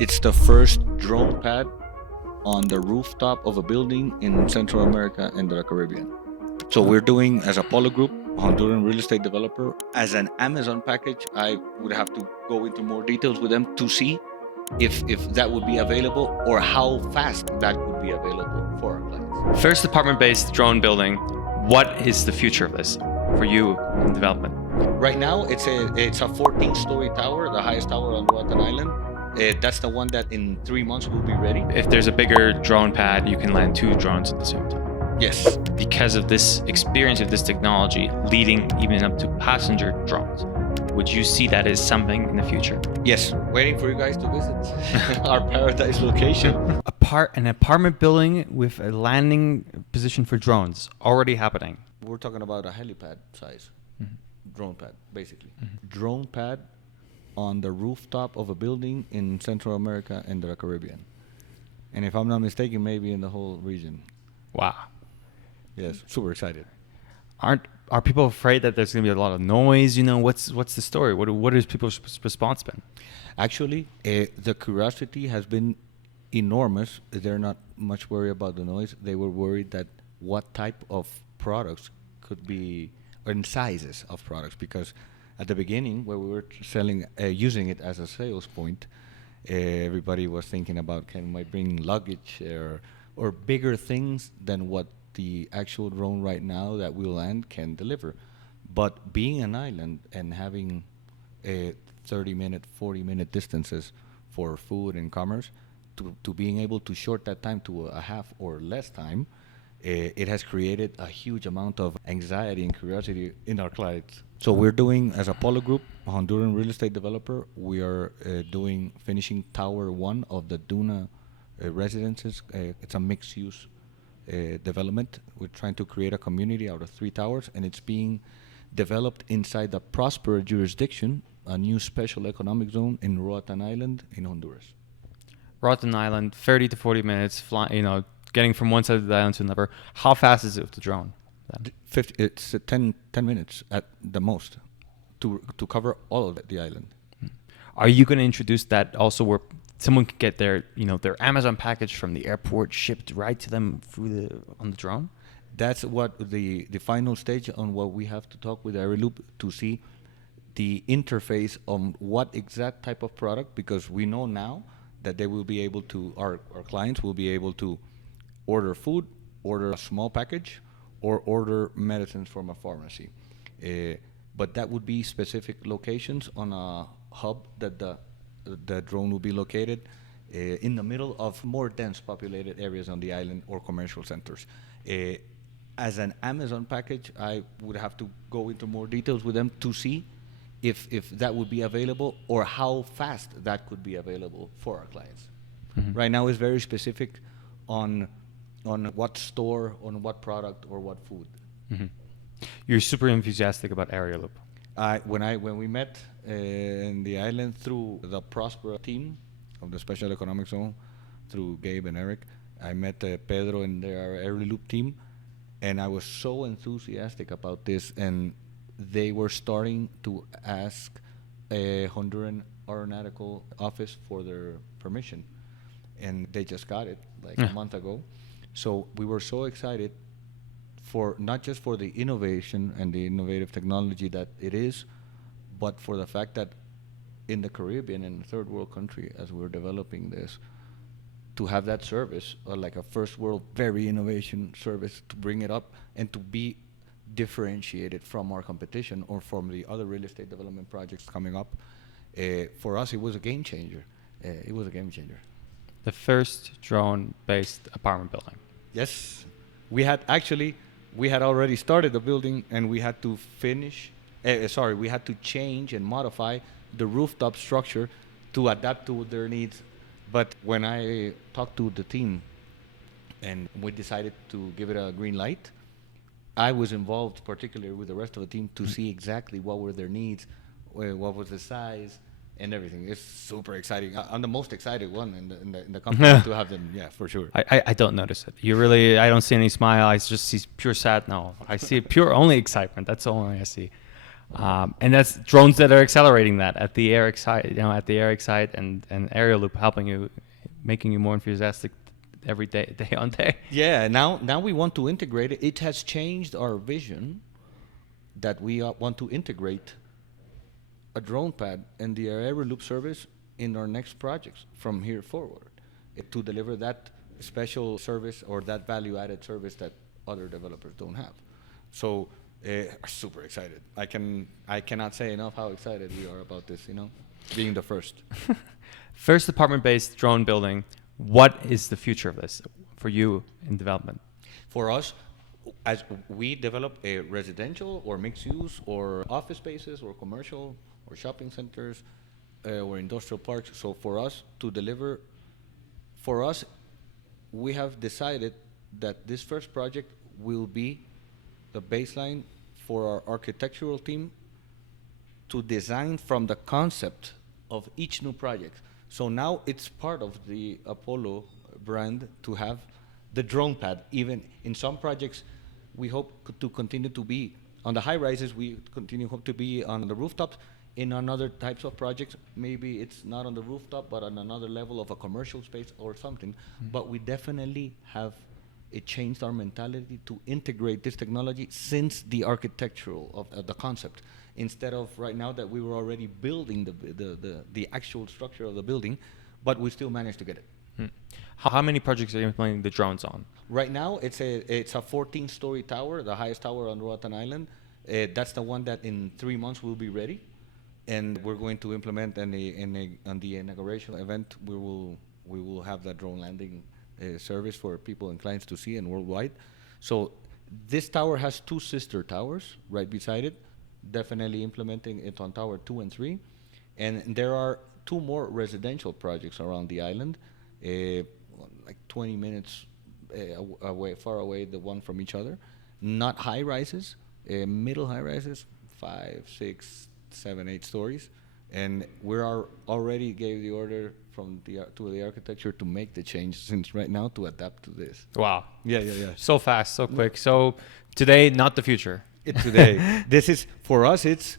It's the first drone pad on the rooftop of a building in Central America and the Caribbean. So we're doing, as Apollo Group, Honduran real estate developer, as an Amazon package. I would have to go into more details with them to see if that would be available or how fast that could be available for our clients. First apartment-based drone building. What is the future of this for you in development? Right now, it's a 14-story tower, the highest tower on Roatan Island. That's the one that in 3 months will be ready. If there's a bigger drone pad, you can land 2 drones at the same time. Yes. Because of this experience of this technology leading even up to passenger drones, would you see that as something in the future? Yes. Waiting for you guys to visit our paradise location. An apartment building with a landing position for drones already happening. We're talking about a helipad size drone pad, basically. Drone pad on the rooftop of a building in Central America and the Caribbean. And if I'm not mistaken, maybe in the whole region. Wow. Yes, super excited. Are people afraid that there's going to be a lot of noise? You know, what's the story? What is people's response been? Actually, the curiosity has been enormous. They're not much worried about the noise. They were worried that what type of products could be, or in sizes of products, because at the beginning, where we were selling, using it as a sales point, everybody was thinking about can I bring luggage or bigger things than what the actual drone right now that we land can deliver. But being an island and having 30-minute, 40-minute distances for food and commerce, to being able to short that time to a half or less time, it has created a huge amount of anxiety and curiosity in our clients. So we're doing, as Apollo Group, a Honduran real estate developer, we are finishing Tower 1 of the Duna residences. It's a mixed-use development. We're trying to create a community out of 3 towers, and it's being developed inside the PROSPERA jurisdiction, a new special economic zone in Roatan Island in Honduras. Roatan Island, 30 to 40 minutes, getting from one side of the island to another. How fast is it with the drone? It's 10 minutes at the most to cover all of the island. Are you going to introduce that also where someone can get their Amazon package from the airport shipped right to them on the drone? That's what the final stage on what we have to talk with Aerialoop to see the interface on what exact type of product, because we know now that they will be able to, our clients will be able to order food, order a small package, or order medicines from a pharmacy. But that would be specific locations on a hub that the drone will be located in the middle of more dense populated areas on the island or commercial centers. As an Amazon package, I would have to go into more details with them to see if that would be available or how fast that could be available for our clients. Right now it's very specific on what store, on what product, or what food. You're super enthusiastic about Aerialoop. When we met in the island through the PROSPERA team of the Special Economic Zone, through Gabe and Erik, I met Pedro and their Aerialoop team, and I was so enthusiastic about this, and they were starting to ask a Honduran aeronautical office for their permission, and they just got it a month ago. So we were so excited for not just for the innovation and the innovative technology that it is, but for the fact that in the Caribbean and third world country, as we're developing this, to have that service, or like a first world, very innovation service, to bring it up and to be differentiated from our competition or from the other real estate development projects coming up, for us it was a game changer. It was a game changer. The first drone-based apartment building. Yes, we had already started the building, and we had to we had to change and modify the rooftop structure to adapt to their needs. But when I talked to the team and we decided to give it a green light, I was involved particularly with the rest of the team to see exactly what were their needs, what was the size, and everything. It's super exciting. I'm the most excited one in the company to have them. Yeah, for sure. I don't notice it. I don't see any smile. I just see pure sad. No, I see pure only excitement. That's all I see. And that's drones that are accelerating that at the Erik site, at the Erik site, and Aerialoop helping you, making you more enthusiastic every day on day. Yeah, now we want to integrate it. It has changed our vision that we want to integrate a drone pad and the Aerialoop service in our next projects from here forward, to deliver that special service or that value-added service that other developers don't have. So super excited. I cannot say enough how excited we are about this, being the first. First apartment-based drone building. What is the future of this for you in development? For us, as we develop a residential or mixed use or office spaces or commercial or shopping centers or industrial parks. So for us to deliver, we have decided that this first project will be the baseline for our architectural team to design from the concept of each new project. So now it's part of the Apollo brand to have the drone pad. Even in some projects, we hope to continue to be on the high rises. We hope to be on the rooftops. In another types of projects, maybe it's not on the rooftop, but on another level of a commercial space or something. But we definitely have it changed our mentality to integrate this technology since the architectural of the concept, instead of right now that we were already building the actual structure of the building, but we still managed to get it. How many projects are you implementing the drones on? Right now, it's a 14-story tower, the highest tower on Roatan Island. That's the one that in 3 months will be ready, and we're going to implement on the inauguration event. We will have that drone landing service for people and clients to see and worldwide. So this tower has 2 sister towers right beside it, definitely implementing it on tower 2 and 3. And there are 2 more residential projects around the island, like 20 minutes far away, the one from each other. Not high rises, middle high rises, 5, 6, 7, 8 stories. And we already gave the order to the architecture to make the change since right now to adapt to this. Wow. Yeah. So fast, so quick. So today, not the future. It's today. This is, for us, it's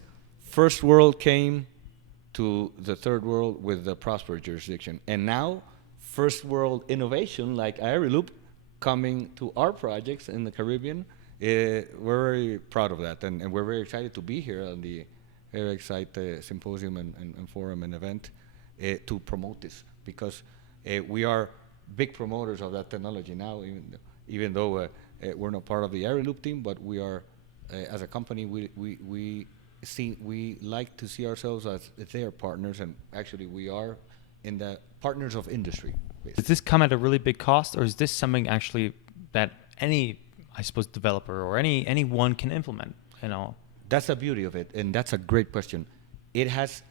first world came to the third world with the PROSPERA jurisdiction. And now, first world innovation like Aerialoop coming to our projects in the Caribbean. We're very proud of that. And we're very excited to be here on the Erik site symposium and forum and event to promote this, because we are big promoters of that technology now, even though we're not part of the Aerialoop team, but we are, as a company, we like to see ourselves as their partners, and actually we are in the partners of industry. Basically. Does this come at a really big cost, or is this something actually that any, I suppose, developer or anyone can implement? That's the beauty of it, and that's a great question. It has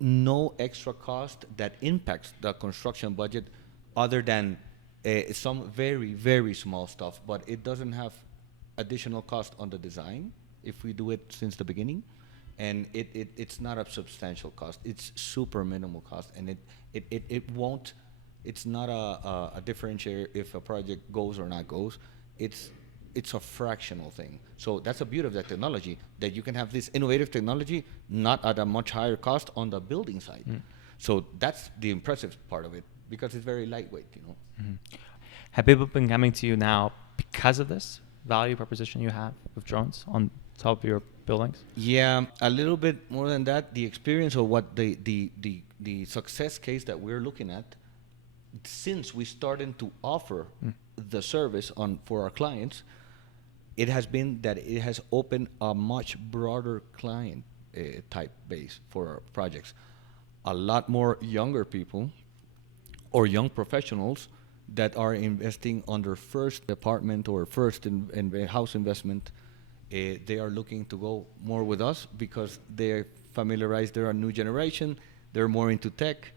no extra cost that impacts the construction budget, other than some very, very small stuff, but it doesn't have additional cost on the design if we do it since the beginning, and it's not a substantial cost. It's super minimal cost, and it's not a differentiator if a project goes or not goes. It's a fractional thing. So that's the beauty of that technology, that you can have this innovative technology not at a much higher cost on the building side. So that's the impressive part of it, because it's very lightweight, Have people been coming to you now because of this value proposition you have with drones on top of your buildings? Yeah, a little bit more than that. The experience of what the success case that we're looking at, since we started to offer the service for our clients, it has been that it has opened a much broader client type base for our projects. A lot more younger people or young professionals that are investing on their first apartment or first in house investment. They are looking to go more with us because they're familiarized. They're a new generation. They're more into tech,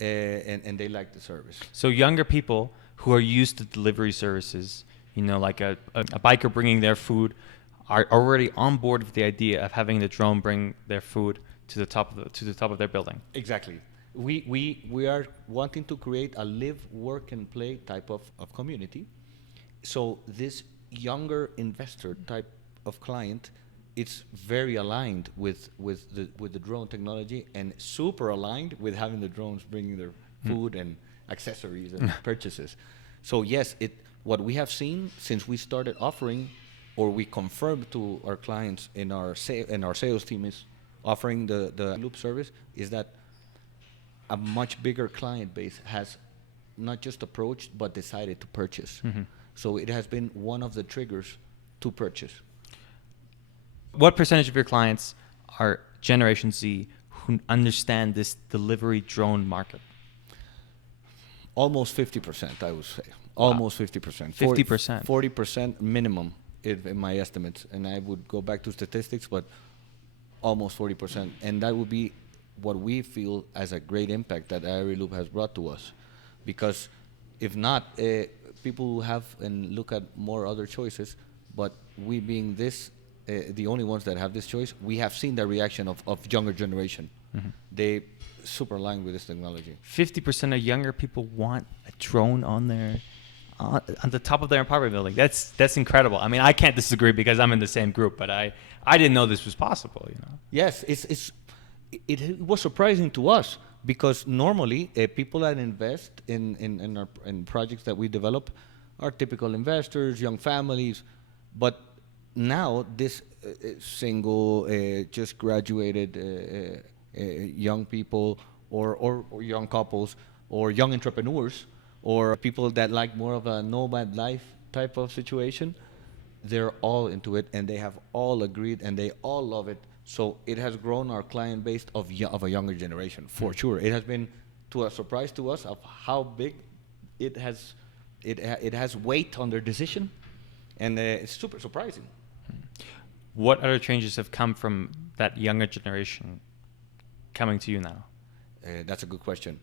and they like the service. So younger people who are used to delivery services, like a biker bringing their food, are already on board with the idea of having the drone bring their food to the top of their building. Exactly. We are wanting to create a live, work, and play type of community. So this younger investor type of client it's very aligned with the drone technology, and super aligned with having the drones bringing their food and accessories and purchases. So yes, what we have seen since we started offering, or we confirmed to our clients in our sales team is offering the loop service, is that a much bigger client base has not just approached but decided to purchase. So it has been one of the triggers to purchase. What percentage of your clients are Generation Z who understand this delivery drone market? Almost 50%, I would say. Wow. Almost 50%. 50%. 40% minimum in my estimates. And I would go back to statistics, but almost 40%. And that would be what we feel as a great impact that Aerialoop has brought to us. Because if not, people will have and look at more other choices. But we being the only ones that have this choice, we have seen the reaction of younger generation. They super aligned with this technology. 50% of younger people want a drone on the top of their apartment building. That's incredible. I mean, I can't disagree because I'm in the same group, but I didn't know this was possible. Yes, it was surprising to us, because normally people that invest in projects that we develop are typical investors, young families, but now this single, just graduated young people, or young couples, or young entrepreneurs, or people that like more of a nomad life type of situation, they're all into it, and they have all agreed, and they all love it. So it has grown our client base of a younger generation, for sure. It has been to a surprise to us of how big it has weight on their decision, and it's super surprising. What other changes have come from that younger generation coming to you now? That's a good question.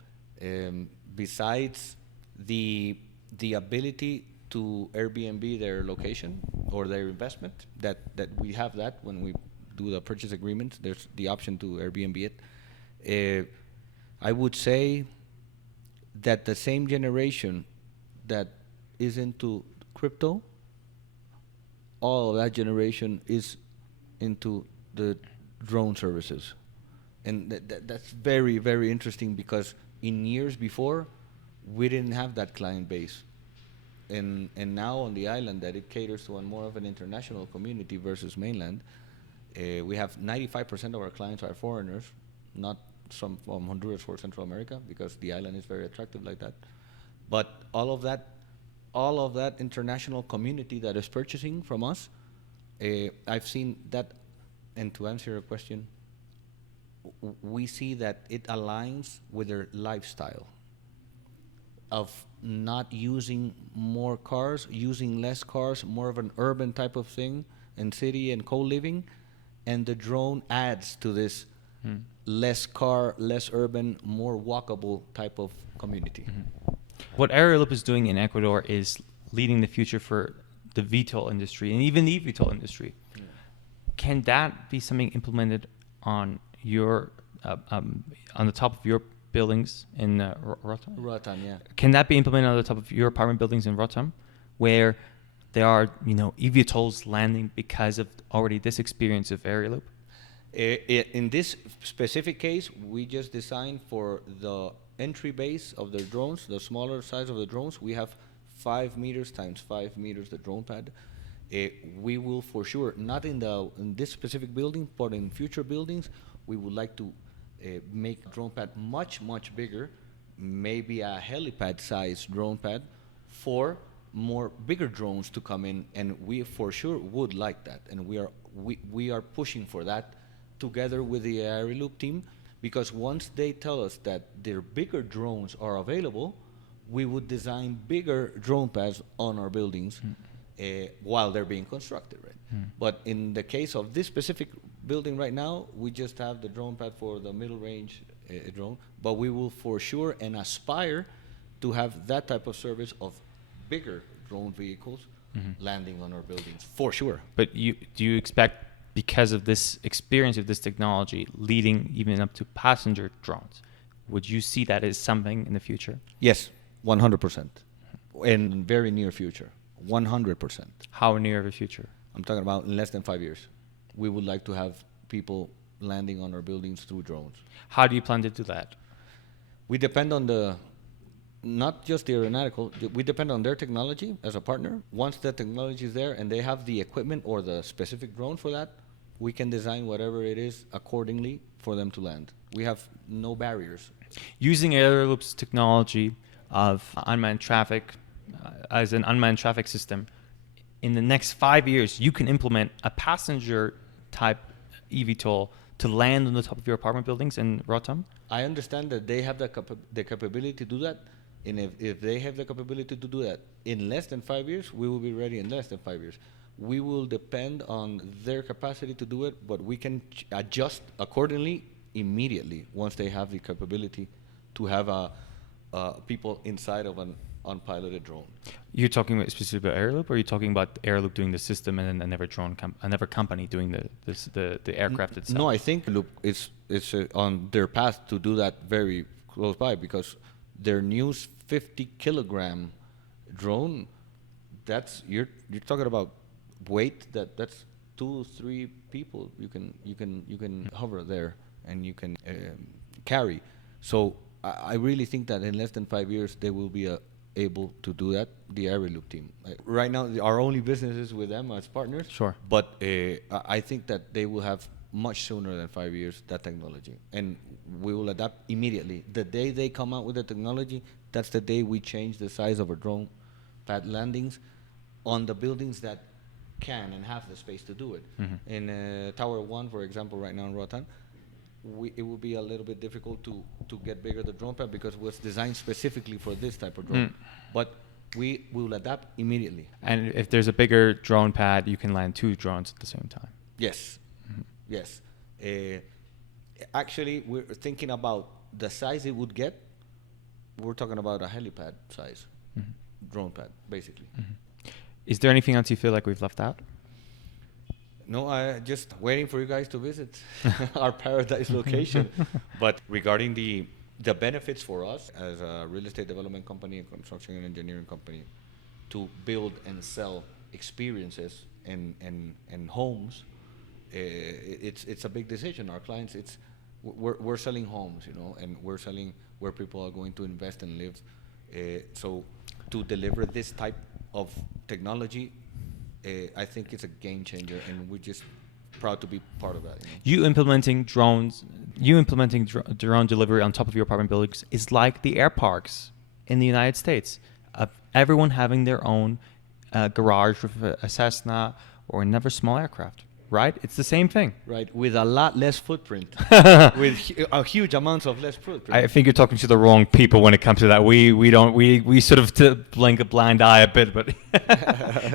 Besides the ability to Airbnb their location or their investment, that we have that when we do the purchase agreement, there's the option to Airbnb it. I would say that the same generation that is into crypto, all of that generation is into the drone services. And that's very, very interesting, because in years before, we didn't have that client base. And now on the island, that it caters to more of an international community versus mainland, we have 95% of our clients are foreigners, not some from Honduras or Central America, because the island is very attractive like that. But all of that international community that is purchasing from us, I've seen that. And to answer your question, we see that it aligns with their lifestyle of not using more cars, using less cars, more of an urban type of thing, and city and co-living, and the drone adds to this less car, less urban, more walkable type of community. What Aerialoop is doing in Ecuador is leading the future for the VTOL industry, and even the eVTOL industry. Can that be something implemented on your on the top of your buildings in Roatan? Roatan, yeah. Can that be implemented on the top of your apartment buildings in Roatan, where there are eVTOLs landing because of already this experience of Aerialoop? In this specific case, we just designed for the entry base of the drones, the smaller size of the drones. We have 5 meters times 5 meters the drone pad. We will for sure, not in this specific building, but in future buildings, we would like to make drone pad much bigger, maybe a helipad size drone pad for more bigger drones to come in, and we for sure would like that, and we are pushing for that together with the Aerialoop team, because once they tell us that their bigger drones are available, we would design bigger drone pads on our buildings while they're being constructed, right? But in the case of this specific building right now, we just have the drone pad for the middle range drone, but we will for sure and aspire to have that type of service of bigger drone vehicles landing on our buildings, for sure. But do you expect, because of this experience of this technology leading even up to passenger drones, would you see that as something in the future? Yes, 100%. In very near future, 100%. How near of a future? I'm talking about in less than 5 years. we would like to have people landing on our buildings through drones. How do you plan to do that? We depend on not just the aeronautical, we depend on their technology as a partner. Once the technology is there and they have the equipment or the specific drone for that, we can design whatever it is accordingly for them to land. We have no barriers. Using Aerialoop's technology of unmanned traffic as an unmanned traffic system, in the next 5 years, you can implement a passenger type eVTOL to land on the top of your apartment buildings in Roatan? I understand that they have the capability to do that. And if they have the capability to do that in less than 5 years, we will be ready in less than 5 years. We will depend on their capacity to do it, but we can adjust accordingly immediately once they have the capability to have people inside of an unpiloted drone. You're talking about specifically about Aerialoop, or are you talking about Aerialoop doing the system and then another company doing the aircraft itself? No, I think Loop is on their path to do that very close by, because their new 50-kilogram drone, you're talking about weight that's 2-3 people you can hover there and you can carry. So I really think that in less than 5 years they will be able to do that. The Aerialoop team. Right now, our only business is with them as partners. Sure. But I think that they will have much sooner than 5 years that technology, and we will adapt immediately. The day they come out with the technology, that's the day we change the size of our drone pad landings on the buildings that can and have the space to do it. Mm-hmm. In Tower 1, for example, right now in Roatan, it will be a little bit difficult to get bigger the drone pad because it was designed specifically for this type of drone. But we will adapt immediately. And if there's a bigger drone pad, you can land 2 drones at the same time. Yes. Yes. Actually, we're thinking about the size it would get. We're talking about a helipad size drone pad, basically. Is there anything else you feel like we've left out? No, I just waiting for you guys to visit our paradise location. But regarding the benefits for us as a real estate development company and construction and engineering company to build and sell experiences and homes, it's a big decision. Our clients, we're selling homes, and we're selling where people are going to invest and live. So to deliver this type of technology, I think it's a game changer, and we're just proud to be part of that. You implementing drone delivery on top of your apartment buildings is like the air parks in the United States. Everyone having their own garage with a Cessna or another small aircraft. Right? It's the same thing. Right, with a lot less footprint, with huge amounts of less footprint. I think you're talking to the wrong people when it comes to that. We sort of blink a blind eye a bit, but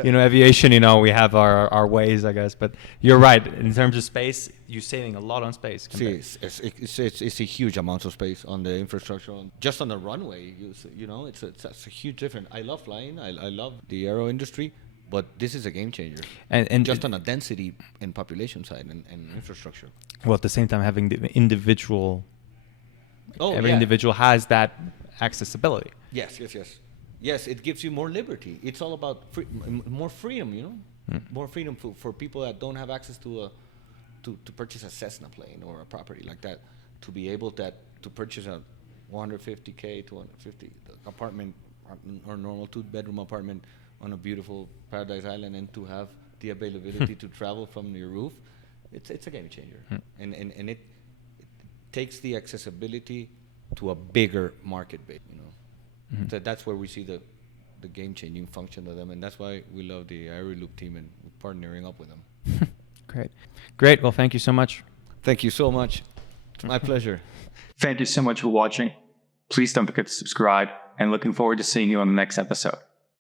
aviation, we have our ways, I guess. But you're right. In terms of space, you're saving a lot on space. See, it's a huge amount of space on the infrastructure, just on the runway. It's a huge difference. I love flying. I love the aero industry. But this is a game changer, and just on a density and population side and infrastructure. Well, at the same time, having the individual, every individual has that accessibility. Yes. It gives you more liberty. It's all about more freedom, more freedom for people that don't have access to purchase a Cessna plane or a property like that, to be able to purchase a $150K, $250 apartment or normal 2-bedroom apartment on a beautiful Paradise Island, and to have the availability to travel from your roof. It's a game changer, and it takes the accessibility to a bigger market base. So that's where we see the game-changing function of them, and that's why we love the Aerialoop team and partnering up with them. Great. Well, thank you so much. Thank you so much. It's my pleasure. Thank you so much for watching. Please don't forget to subscribe, and looking forward to seeing you on the next episode.